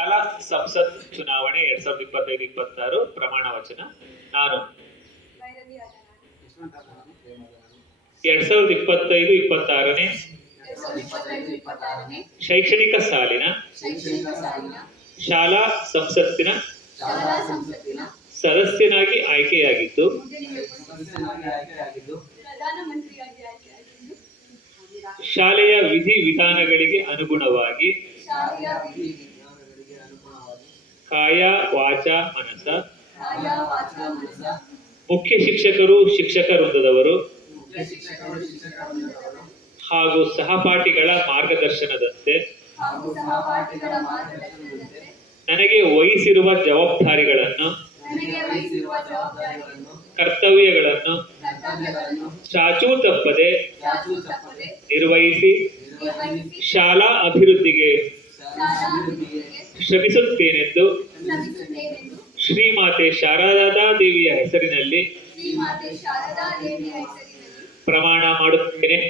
ಶಾಲಾ ಸಂಸತ್ ಚುನಾವಣೆ 2025-26 ಪ್ರಮಾಣ ವಚನ. ನಾನು 2025-26ನೇ ಶೈಕ್ಷಣಿಕ ಸಾಲಿನ ಶಾಲಾ ಸಂಸತ್ತಿನ ಸದಸ್ಯನಾಗಿ ಆಯ್ಕೆಯಾಗಿದ್ದು ಶಾಲೆಯ ವಿಧಿ ವಿಧಾನಗಳಿಗೆ ಅನುಗುಣವಾಗಿ ಕಾಯ ವಾಚ ಮನಸ ಮುಖ್ಯ ಶಿಕ್ಷಕರು ಶಿಕ್ಷಕ ವೃಂದದವರು ಹಾಗೂ ಸಹಪಾಠಿಗಳ ಮಾರ್ಗದರ್ಶನದಂತೆ ನನಗೆ ವಹಿಸಿರುವ ಜವಾಬ್ದಾರಿಗಳನ್ನು ಕರ್ತವ್ಯಗಳನ್ನು ಚಾಚೂ ತಪ್ಪದೆ ನಿರ್ವಹಿಸಿ ಶಾಲಾ ಅಭಿವೃದ್ಧಿಗೆ ಶ್ರಮಿಸುತ್ತೇನೆಂದು ಶ್ರೀಮಾತೆ ಶಾರದಾ ದೇವಿಯ ಹೆಸರಿನಲ್ಲಿ ಪ್ರಮಾಣ ಮಾಡುತ್ತೇನೆ.